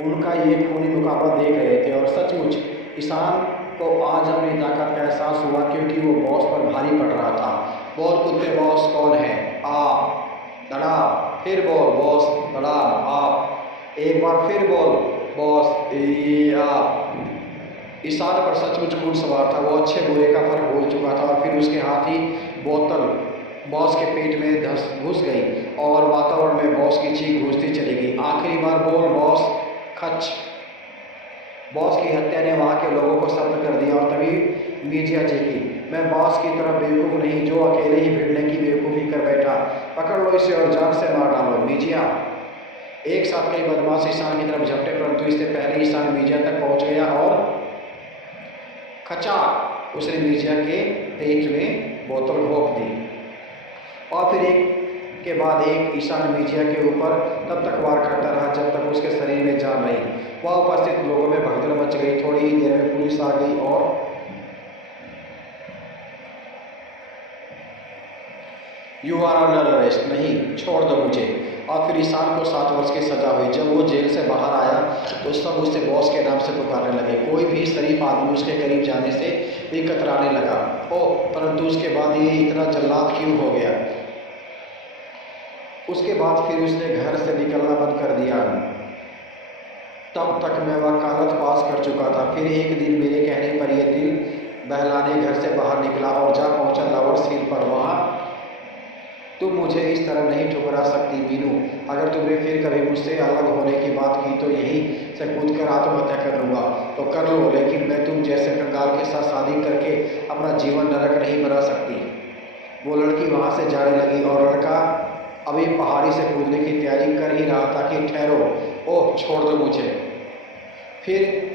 उनका ये खूनी मुकाबला देख रहे थे। और सचमुच ईशान को आज अपनी ताकत का एहसास हुआ, क्योंकि वो बॉस पर भारी पड़ रहा था। बोल कुत्ते, बॉस कौन है? आप। धड़ा। फिर बोल बॉस। धड़ा। आप। एक बार फिर बोल बॉस ईशान पर सचमुच खून सवार था। वो अच्छे बुरे का फर्क भूल चुका था और फिर उसके हाथ ही बोतल बॉस के पेट में घुस गई और वातावरण में बॉस की चीख गूंजती चली गई। आखिरी बार बोल बॉस। खच। बॉस की हत्या ने वहाँ के लोगों को स्तब्ध कर दिया और तभी मीजिया चीखी, मैं बॉस की तरह बेवकूफ़ नहीं जो अकेले ही भिड़ने की बेवकूफ़ी कर बैठा। पकड़ लो इसे और जान से मार डालो। मीजिया। एक साथ कई बदमाश ईशान की तरफ झपटे, परंतु इससे पहले ईशान मीजिया तक पहुंच गया और खचा उसने मीजिया के पेट में बोतल घोंप दी और फिर एक के बाद एक ईशान मीजिया के ऊपर तब तक वार करता रहा जब तक उसके शरीर में जान रही। वह उपस्थित लोगों में भगदड़ मच गई। थोड़ी ही देर में पुलिस आ गई और यू आर अंडर अरेस्ट। नहीं, छोड़ दो मुझे। और फिर ईशान को 7 वर्ष की सजा हुई। जब वो जेल से बाहर आया तो सब उससे बॉस के नाम से पुकारने लगे। कोई भी शरीफ आदमी उसके करीब जाने से भी कतराने लगा। ओह, परंतु उसके बाद ये इतना जल्लाद क्यों हो गया? उसके बाद फिर उसने घर से निकलना बंद कर दिया। तब तक मैं वकालत पास कर चुका था। फिर एक दिन मेरे कहने पर यह दिल बहलाने घर से बाहर निकला और जा पहुंचा लवर्स हिल पर। वहाँ तुम मुझे इस तरह नहीं ठुकरा सकती मीनू। अगर तुमने फिर कभी मुझसे अलग होने की बात की तो यहीं से कूद कर आत्महत्या कर लूँगा तो कर लो, लेकिन मैं तुम जैसे कंगाल के साथ शादी करके अपना जीवन नरक नहीं बना सकती। वो लड़की वहाँ से जाने लगी और लड़का अभी पहाड़ी से कूदने की तैयारी कर ही रहा था कि ठहरो, ओह छोड़ दो मुझे। फिर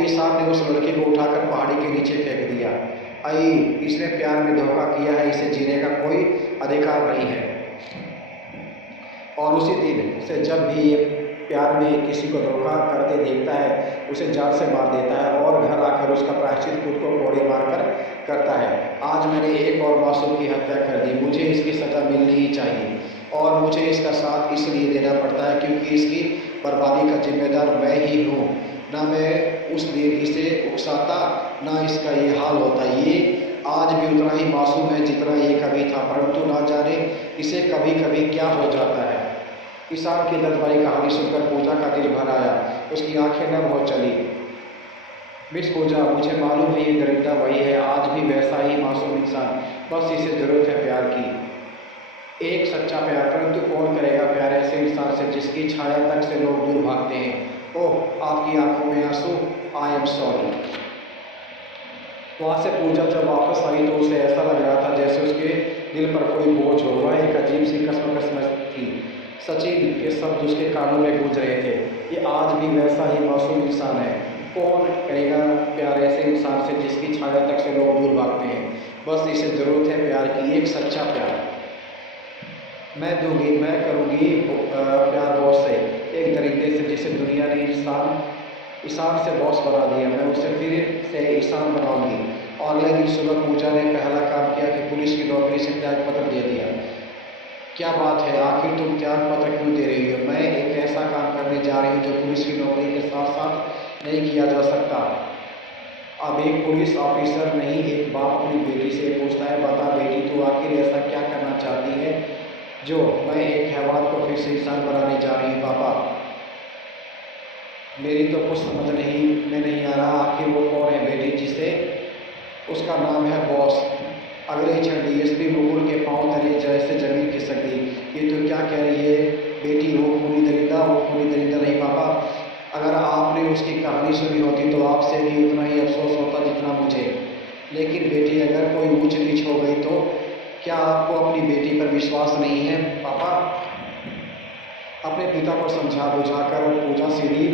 ईशान ने उस लड़की को उठाकर पहाड़ी के नीचे फेंक दिया। आई, इसने प्यार में धोखा किया है, इसे जीने का कोई अधिकार नहीं है। और उसी दिन से जब भी ये प्यार में किसी को धोखा करते देखता है उसे जान से मार देता है और घर आकर उसका प्रायश्चित खुद को कोड़े मारकर करता है। आज मैंने एक और मासूम की हत्या कर दी। मुझे इसकी सज़ा मिलनी ही चाहिए और मुझे इसका साथ इसलिए देना पड़ता है क्योंकि इसकी बर्बादी का जिम्मेदार मैं ही हूँ। ना मैं उस दिन इसे उकसाता ना इसका ये हाल होता। ये आज भी उतना ही मासूम है जितना ये कभी था, परंतु ना जाने इसे कभी कभी क्या हो जाता है। ईशान की दर्द भरी कहानी सुनकर पूजा का दिल भर आया। उसकी आंखें नम हो चली। मिस पूजा, मुझे मालूम है ये दरिंदा वही है, आज भी वैसा ही मासूम इंसान, बस इसे जरूरत है प्यार की, एक सच्चा प्यार। परंतु कौन करेगा प्यार ऐसे इंसान से जिसकी छाया तक से लोग दूर भागते हैं। ओह, आपकी आंखों में आंसू। I am sorry. वहाँ से पूजा जब वापस आई तो उसे ऐसा लग रहा था जैसे उसके दिल पर कोई बोझ हो। वह एक अजीब सी कसमकस में थी। सचिन के शब्द उसके कानों में गूंज रहे थे। ये आज भी वैसा ही मासूम इंसान है। कौन करेगा प्यार ऐसे इंसान से जिसकी छाया तक से लोग दूर भागते हैं। बस इसे ज़रूरत है प्यार की, एक सच्चा प्यार। मैं दूंगी, मैं करूंगी प्यार बॉस से, एक दरिंदे से जिसे दुनिया ने ईशान से बॉस बना दिया। मैं उसे फिर से ईशान बनाऊंगी। और अगले दिन सुबह पूजा ने पहला काम किया कि पुलिस की नौकरी से त्याग पत्र दे दिया। क्या बात है, आखिर तुम त्याग पत्र क्यों दे रही हो? मैं एक ऐसा काम करने जा रही हूँ जो पुलिस की नौकरी के साथ साथ नहीं किया जा सकता। अब एक पुलिस ऑफिसर नहीं, एक बाप अपनी बेटी से पूछता है, बता बेटी तू आखिर ऐसा क्या करना चाहती है जो मैं एक हैवान को फिर से इंसान बनाने जा रही हूँ? पापा, मेरी तो कुछ समझ में नहीं आ रहा। आखिर वो कौन है बेटी जिसे उसका नाम है बॉस? अगले क्षण डीएसपी मुकुल के पांव तले जैसे जमीन खिसक गई। ये तो क्या कह रही है बेटी? वो खूनी दरिंदा नहीं पापा। अगर आपने उसकी कहानी सुनी होती तो आपसे भी उतना ही अफसोस होता जितना मुझे। लेकिन बेटी, अगर कोई ऊंच नीच हो गई तो क्या आपको अपनी बेटी पर विश्वास नहीं है? पापा, अपने पिता को समझा बुझाकर पूजा सीधी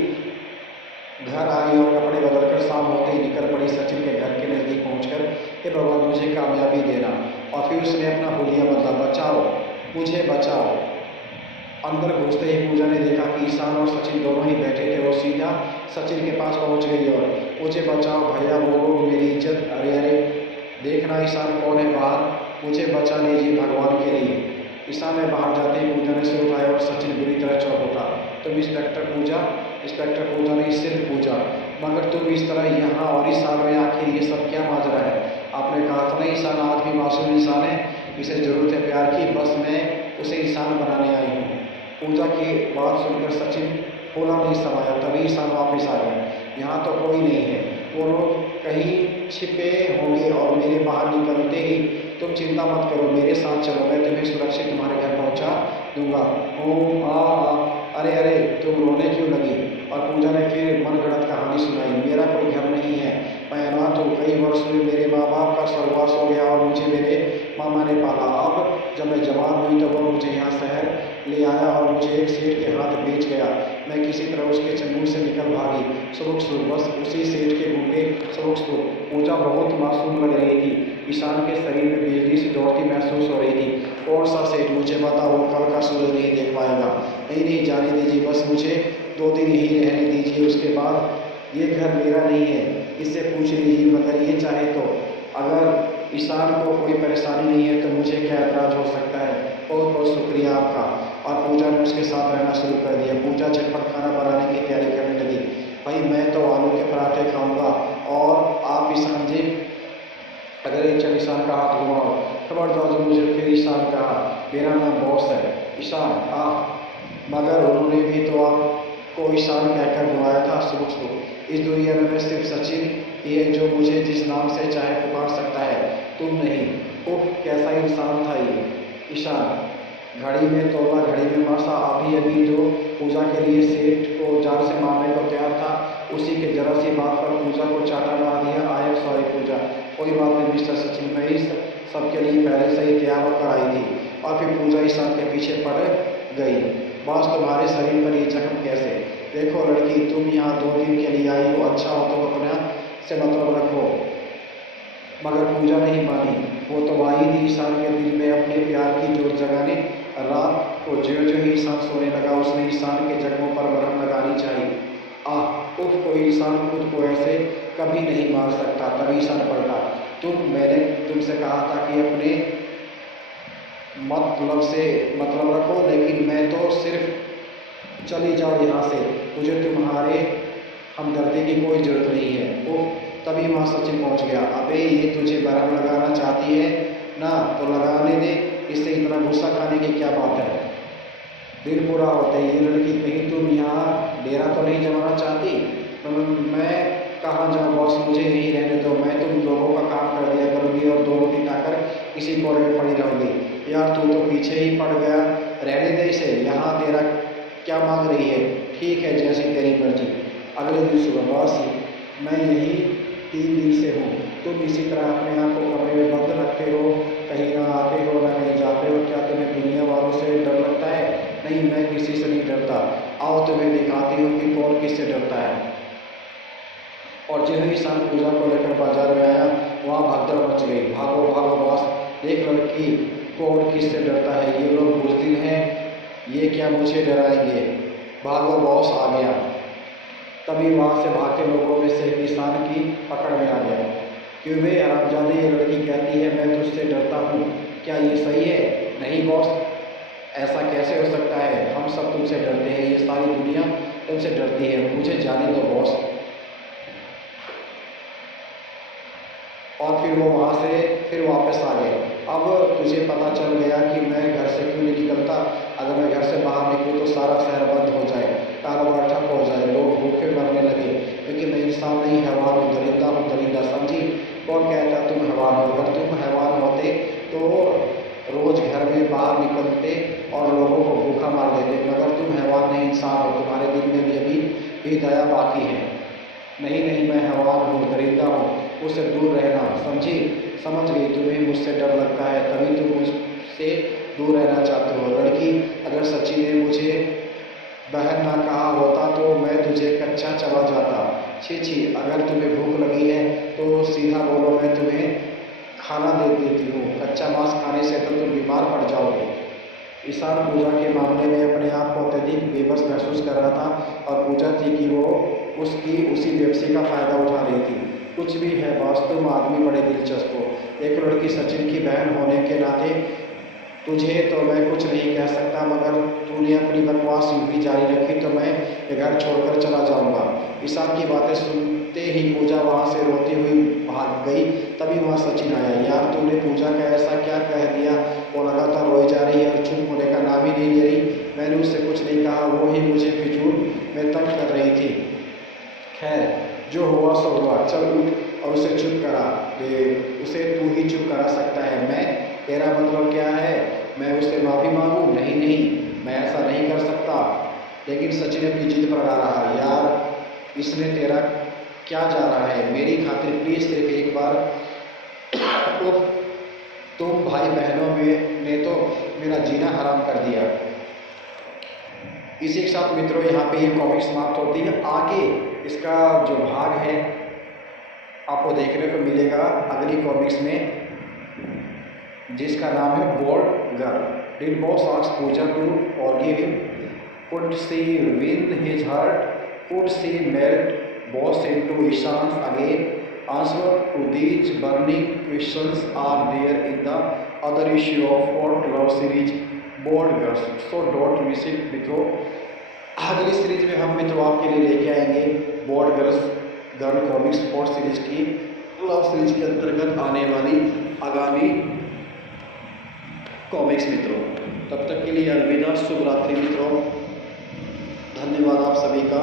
घर आई और कपड़े बदलकर शाम होते ही निकल पड़ी सचिन के घर के नज़दीक पहुंचकर, हे भगवान मुझे कामयाबी देना। और फिर उसने अपना हुलिया बदला, बचाओ मुझे बचाओ। अंदर घुसते ही पूजा ने देखा कि ईशान और सचिन दोनों ही बैठे थे। वो सीधा सचिन के पास पहुंच गई और मुझे बचाओ भैया, वो लोग मेरी इज्जत। अरे देखना ईशान कौन है बाहर, मुझे बचा लीजिए भगवान के लिए। ईशान ने बाहर जाते ही पूजा ने सिर उठाया और सचिन बुरी तरह चौंक उठा। तुम इंस्पेक्टर पूजा नहीं, सिर्फ पूजा। मगर तुम इस तरह यहाँ और इस साल में आखिर ये सब क्या माजरा है? आपने कहा था ना ईशान आज भी मासूम इंसान है, इसे ज़रूरत है प्यार की, बस मैं उसे इंसान बनाने आई हूँ। पूजा की बात सुनकर सचिन बोला नहीं समाया। तभी ईशान वापस आ गया। यहाँ तो कोई नहीं है, वो लोग कहीं छिपे होंगे और मेरे बाहर निकलते ही तुम चिंता मत करो, मेरे साथ चलो, मैं तुम्हें सुरक्षित तुम्हारे घर पहुँचा दूंगा। ओम अरे अरे तुम रोने क्यों लगी? और पूजा ने फिर मनगढ़ंत कहानी सुनाई। मेरा कोई घर नहीं है, मैं अनाथ हूँ, कई वर्ष हुए मेरे माँ बाप का स्वर्गवास हो गया और मुझे मेरे मामा ने पाला। अब जब मैं जवान हुई तो वो मुझे यहाँ शहर ले आया और मुझे एक सेठ के हाथ बेच गया। मैं किसी तरह उसके चंगुल से निकल भागी। सुबह सुबह बस उसी सेठ के गुंडे सुबह। पूजा बहुत मासूम लग रही थी। ईशान के शरीर में बिजली सी दौड़ती महसूस हो रही थी। कौन सा सेठ? मुझे बता, वो कल का सूरज नहीं देख पाएगा। नहीं जाने दीजिए, बस मुझे 2 दिन ही रहने दीजिए, उसके बाद ये घर मेरा नहीं है, इससे पूछ लीजिए मगर ये चाहे तो। अगर ईशान को कोई परेशानी नहीं है तो मुझे क्या ऐतराज हो सकता है? बहुत बहुत शुक्रिया आपका। और पूजा ने उसके साथ रहना शुरू कर दिया। पूजा झटपट खाना बनाने की तैयारी करने लगी। भाई मैं तो आलू के पराठे खाऊंगा और आप ईशान जी। अगर एक चल ईशान का हाथ घुमाओ। खबर दो जो मुझे फिर ईशान कहा, मेरा नाम बॉस है ईशान। मगर उन्होंने भी तो आपको ईशान कहकर बुलाया था। सुबह इस दुनिया में मैं सिर्फ सचिन ही है जो मुझे जिस नाम से चाहे पुकार सकता है, तुम नहीं। ओह कैसा इंसान था ये ईशान। घड़ी में तोला, घड़ी में मासा। अभी जो पूजा के लिए सेठ को जान से मारने को तैयार था, उसी के जरा सी बात पर पूजा को चाटा मार दिया। आई एम सॉरी पूजा। कोई बात नहीं मिस्टर सचिन, मैं इस सबके लिए पहले से ही तैयार होकर आई थी। और फिर पूजा ईशान के पीछे पड़ गई। बॉस तुम्हारे शरीर पर ये जख्म कैसे? देखो लड़की, तुम यहाँ 2 दिन के लिए आई हो, अच्छा हो तो अपना से मतलब रखो। मगर पूजा नहीं मानी। वो तो आई थी ईशान के दिल में अपने प्यार की जोत जगाने। रात को जो ही ईशान सोने लगा, उसने ईशान के जख्मों पर मरहम लगानी चाहिए। कोई इंसान खुद को ऐसे कभी नहीं मार सकता। तभी ईशान पलटा। मैंने तुमसे कहा था कि अपने मतलब रखो, लेकिन मैं तो सिर्फ चली जाओ यहाँ से, मुझे तुम्हारे हमदर्दी की कोई जरूरत नहीं है। तभी वहाँ सचिन पहुँच गया। अबे ये तुझे बरम लगाना चाहती है ना, तो लगाने दे, इससे इतना गुस्सा खाने की क्या बात है? दिन पूरा होते ये लड़की, कहीं तुम यहाँ डेरा तो नहीं जमाना चाहती? मैं कहाँ जाऊँ बॉस, मुझे यहीं रहने दो। मैं तुम लोगों का काम कर दिया करूँगी और 2 रोटी खाकर इसी कोरे में पड़ी रहूँगी। यार तू तो पीछे ही पड़ गया, रहने दे इसे। यहाँ तेरा क्या मांग रही है? ठीक है जैसी तेरी मर्जी। अगले दिन सुबह, बॉस मैं यहीं 3 दिन से हूँ, तुम इसी तरह अपने आप को कमरे में बंद रखते हो, कहीं ना आते हो ना कहीं जाते हो। क्या तुम्हें दुनिया वालों से डर लगता है? नहीं मैं किसी से नहीं डरता। आओ तुम्हें दिखाती हूँ कि कौन किससे डरता है। और जो ही ईशान पूजा को लेकर बाजार में आया, वहाँ भगदड़ मच गई। भागो भागो बॉस, देख लड़की कौन किससे डरता है। ये लोग बुज़दिल हैं, ये क्या मुझे डराएंगे। भागो बॉस आ गया। तभी वहाँ से भागते लोगों में से ईशान की पकड़ में आ गया। क्यों बे हरामजादी, ये लड़की कहती है मैं तुझसे डरता हूँ, क्या ये सही है? नहीं बॉस, ऐसा कैसे हो सकता है? हम सब तुमसे डरते हैं, ये सारी दुनिया तुमसे डरती है, मुझे जाने दो बॉस। और फिर वो वहाँ से फिर वापस आ गए। अब तुझे पता चल गया कि मैं घर से क्यों नहीं निकलता। अगर मैं घर से बाहर निकलूँ तो सारा शहर बंद हो जाए, कारोबार ठप हो जाए, लोग भूखे मरने लगे। लेकिन मैं इंसान नहीं, हैवान हूँ, दरिंदा हूँ, दरिंदा समझी। कौन कहता तुम हैवान हो? अगर तुम हैवान होते तो रोज़ घर में बाहर निकलते और लोगों को भूखा मार देते। मगर तुम हैवान नहीं, इंसान हो, तुम्हारे दिल में भी अभी भी दया बाकी है। नहीं मैं हैवान हूँ, दरिंदा हूँ, उससे दूर रहना, समझी? समझ गई, तुम्हें मुझसे डर लगता है, तभी तुम मुझसे दूर रहना चाहते हो। लड़की, अगर सचिन ने मुझे बहन ना कहा होता तो मैं तुझे कच्चा चबा जाता। छी, अगर तुम्हें भूख लगी है तो सीधा बोलो, मैं तुम्हें खाना दे देती हूँ। कच्चा मांस खाने से तो तुम बीमार पड़ जाओगे। ईशान पूजा के मामले में अपने आप को अत्यधिक बेबस महसूस कर रहा था और पूजा थी कि वो उसकी उसी बेबसी का फ़ायदा उठा रही थी। कुछ भी है वास्तव में आदमी बड़े दिलचस्प हो। एक लड़की सचिन की बहन होने के नाते तुझे तो मैं कुछ नहीं कह सकता, मगर तूने अपनी बकवास यूं ही जारी रखी तो मैं ये घर छोड़कर चला जाऊंगा। ईशान की बातें सुनते ही पूजा वहां से रोती हुई भाग गई। तभी वहां सचिन आया। यार तूने पूजा का ऐसा क्या कह दिया? वो लगातार रोई जा रही है और चुप होने का नाम ही नहीं ले रही। मैंने उससे कुछ नहीं कहा, वो ही मुझे फिजूल में तंग कर रही थी। खैर जो हुआ सो हुआ, चल उठ और उसे चुप करा दे। उसे तू ही चुप करा सकता है। मैं? तेरा मतलब क्या है? मैं उससे माफ़ी मांगूं? नहीं नहीं, मैं ऐसा नहीं कर सकता। लेकिन सचिन अपनी जिद पर अड़ा रहा। यार इसने तेरा क्या जा रहा है? मेरी खातिर प्लीज सिर्फ एक बार। उफ, तुम भाई बहनों में ने तो मेरा जीना हराम कर दिया। इसी के साथ मित्रों यहाँ पे ये कॉमिक समाप्त होती है। आगे इसका जो भाग है आपको देखने को मिलेगा अगली कॉमिक्स में, जिसका नाम है board girl. Did boss ask Pooja to forgive him? Could she win his heart? Could she melt boss into Ishan again? Answer to these burning questions are there in the other issue of Fort Love series Board Girls. So don't miss it मित्रों। अगली series में हम मित्रों आपके लिए लेके आएंगे board girl comics fourth series की लव सीरीज के अंतर्गत आने वाली आगामी कॉमिक्स मित्रों। तब तक के लिए अलविदा, शुभ रात्रि मित्रों। धन्यवाद आप सभी का।